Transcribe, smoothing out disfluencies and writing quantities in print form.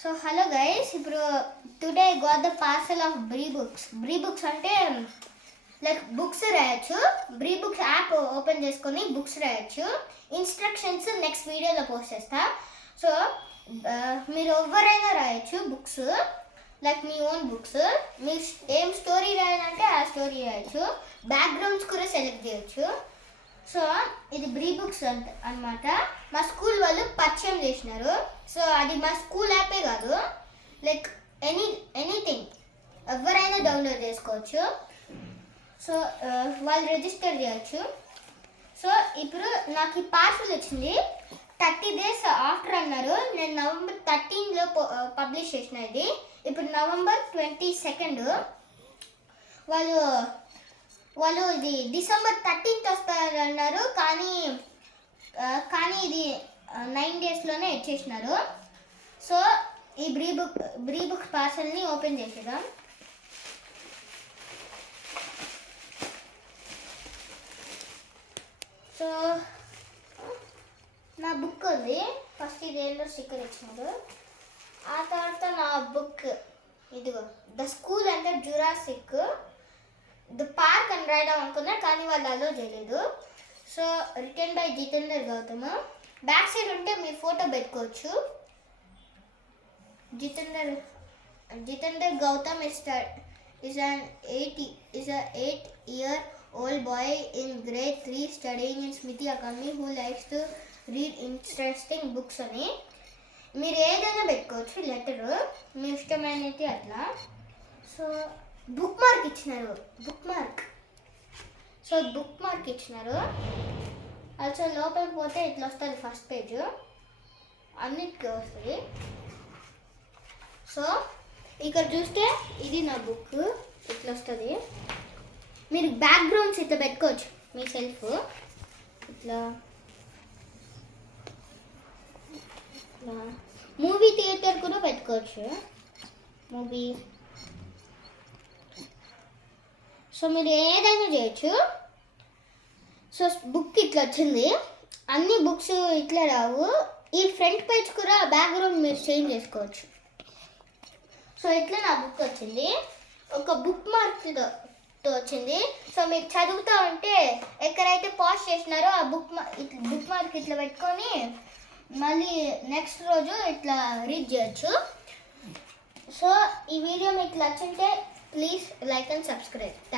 So hello guys, ఇప్పుడు today got the parcel of Bree books అంటే like books రాయొచ్చు. Bree books app open చేసుకొని బుక్స్ రాయొచ్చు. ఇన్స్ట్రక్షన్స్ నెక్స్ట్ వీడియోలో పోస్ట్ చేస్తా. సో మీరు ఎవరైనా రాయొచ్చు బుక్స్, లైక్ మీ ఓన్ బుక్స్. మీరు ఏం స్టోరీ రాయాలంటే ఆ స్టోరీ రాయొచ్చు. బ్యాక్గ్రౌండ్స్ కూడా సెలెక్ట్ చేయొచ్చు. సో ఇది బ్రీ బుక్స్ అన్నమాట. మా స్కూల్ వాళ్ళు పరిచయం చేసినారు. సో అది మా స్కూల్ యాపే కాదు, లైక్ ఎనీథింగ్ ఎవరైనా డౌన్లోడ్ చేసుకోవచ్చు. సో వాళ్ళు రిజిస్టర్ చేయొచ్చు. సో ఇప్పుడు నాకు ఈ పార్సల్ వచ్చింది 30 days ఆఫ్టర్ అన్నారు. నేను నవంబర్ 13లో పబ్లిష్ చేసిన ఇది. ఇప్పుడు నవంబర్ 22 వాళ్ళు ఇది డిసెంబర్ 13th వస్తారన్నారు. కానీ ఇది 9 daysలోనే ఇచ్చేసినారు. సో ఈ బ్రీ బుక్ పార్సల్ని ఓపెన్ చేసేద్దాం. సో నా బుక్ ఉంది. ఫస్ట్ ఇది ఏంటో స్టిక్కర్ ఇచ్చినారు. ఆ తర్వాత నా బుక్ ఇదిగో ద స్కూల్ అంటే జురాసిక్ ద పార్క్ అని రాయడం అనుకున్నా, కానీ వాళ్ళు అలో చేయలేదు. So return by Jitender Gautam. Back side ఉంటే మీరు ఫోటో పెట్టుకోవచ్చు. Jitender Gautam is an 8-year-old boy in grade 3 studying in Smiti Academy who likes to read interesting books అని మీరు ఏదైనా పెట్టుకోవచ్చు. లెటరు మీ ఇష్టమైనది అట్లా. సో బుక్ మార్క్ ఇచ్చినారు. బుక్ మార్క్ ఇచ్చినారు. ఆల్సో లోపలికి పోతే ఇట్లా వస్తుంది. ఫస్ట్ పేజ్ అన్నిటికీ వస్తుంది. సో ఇక్కడ చూస్తే ఇది నా బుక్ ఇట్లా వస్తుంది. మీరు బ్యాక్గ్రౌండ్స్ ఇట్లా పెట్టుకోవచ్చు. మీ సెల్ఫ్ ఇట్లా మూవీ థియేటర్ కూడా పెట్టుకోవచ్చు. మూవీ. సో మీరు ఏదైనా చేయొచ్చు. సో బుక్ ఇట్లా వచ్చింది. అన్ని బుక్స్ ఇట్లా రావు. ఈ ఫ్రంట్ పేజ్ కూడా బ్యాక్గ్రౌండ్ మీరు చేంజ్ చేసుకోవచ్చు. సో ఇట్లా నా బుక్ వచ్చింది. ఒక బుక్ మార్క్తో వచ్చింది. సో మీరు చదువుతూ ఉంటే ఎక్కడైతే పాజ్ చేసినారో ఆ బుక్ మార్క్ ఇట్లా పెట్టుకొని మళ్ళీ నెక్స్ట్ రోజు ఇట్లా రీడ్ చేయొచ్చు. సో ఈ వీడియో మీకు నచ్చింటే ప్లీజ్ లైక్ అండ్ సబ్స్క్రైబ్.